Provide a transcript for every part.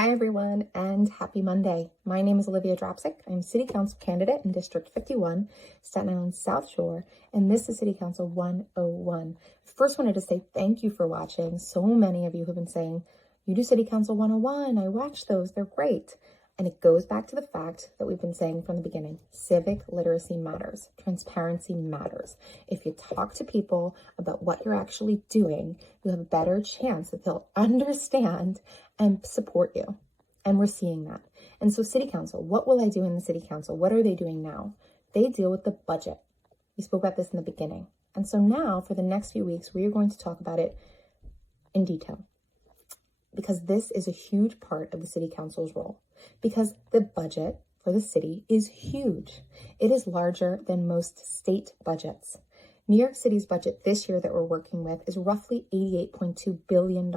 Hi everyone, and happy Monday. My name is Olivia Dropsic. I'm City Council candidate in District 51, Staten Island South Shore, and this is City Council 101. First wanted to say thank you for watching. So many of you have been saying, you do City Council 101, I watch those, they're great. And it goes back to the fact that we've been saying from the beginning, civic literacy matters, transparency matters. If you talk to people about what you're actually doing, you have a better chance that they'll understand and support you. And we're seeing that. And so City Council, what will I do in the City Council? What are they doing now? They deal with the budget. We spoke about this in the beginning. And so now for the next few weeks, we are going to talk about it in detail, because this is a huge part of the City Council's role, because the budget for the city is huge. It is larger than most state budgets. New York City's budget this year that we're working with is roughly $88.2 billion.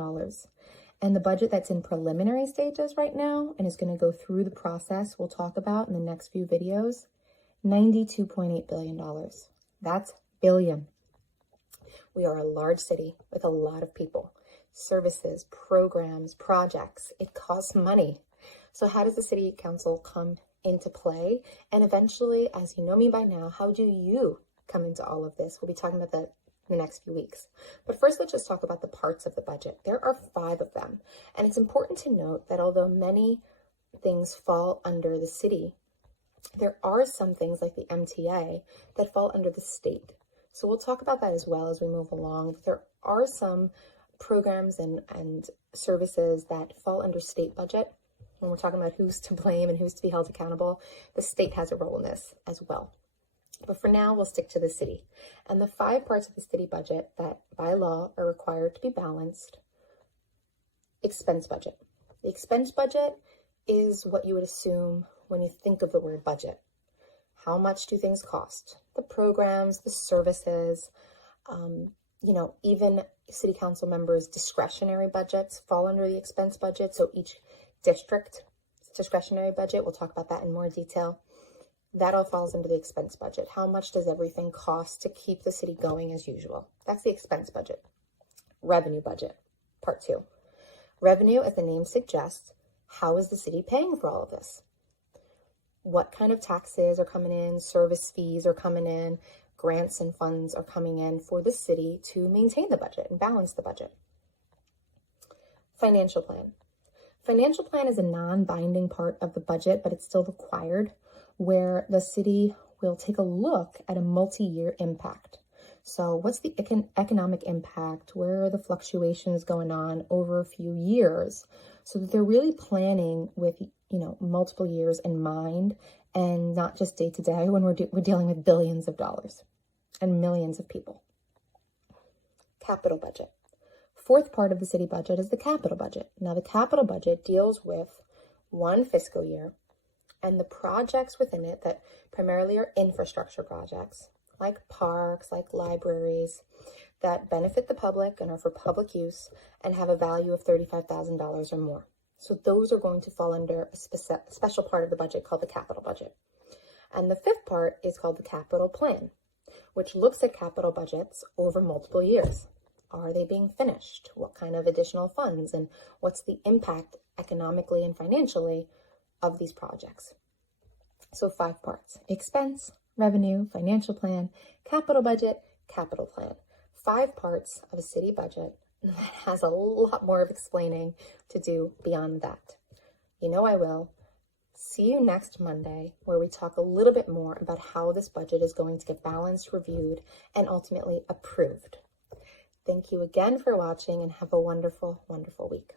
And the budget that's in preliminary stages right now and is going to go through the process we'll talk about in the next few videos, $92.8 billion. That's billion. We are a large city with a lot of people. Services, programs, projects, it costs money. So how does the City Council come into play? And eventually, as you know me by now, how do you come into all of this? We'll be talking about that in the next few weeks. But first, let's just talk about the parts of the budget. There are 5 of them. And it's important to note that although many things fall under the city, there are some things like the MTA that fall under the state. So we'll talk about that as well as we move along. There are some programs and services that fall under state budget. When we're talking about who's to blame and who's to be held accountable, the state has a role in this as well. But for now, we'll stick to the city. And the 5 parts of the city budget that by law are required to be balanced: expense budget. The expense budget is what you would assume when you think of the word budget. How much do things cost? The programs, the services, even City Council members' discretionary budgets fall under the expense budget. So each district discretionary budget, we'll talk about that in more detail. That all falls under the expense budget. How much does everything cost to keep the city going as usual? That's the expense budget. Revenue budget, part 2. Revenue, as the name suggests, how is the city paying for all of this? What kind of taxes are coming in? Service fees are coming in. Grants and funds are coming in for the city to maintain the budget and balance the budget. Financial plan. Financial plan is a non-binding part of the budget, but it's still required, where the city will take a look at a multi-year impact. So what's the economic impact? Where are the fluctuations going on over a few years? So that they're really planning with, multiple years in mind, and not just day to day when we're dealing with billions of dollars and millions of people. Capital budget. 4th part of the city budget is the capital budget. Now, the capital budget deals with one fiscal year and the projects within it that primarily are infrastructure projects, like parks, like libraries, that benefit the public and are for public use and have a value of $35,000 or more. So those are going to fall under a special part of the budget called the capital budget. And the 5th part is called the capital plan, which looks at capital budgets over multiple years. Are they being finished? What kind of additional funds? And what's the impact economically and financially of these projects? So 5 parts: expense, revenue, financial plan, capital budget, capital plan. 5 parts of a city budget that has a lot more of explaining to do beyond that. I will. See you next Monday, where we talk a little bit more about how this budget is going to get balanced, reviewed, and ultimately approved. Thank you again for watching, and have a wonderful, wonderful week.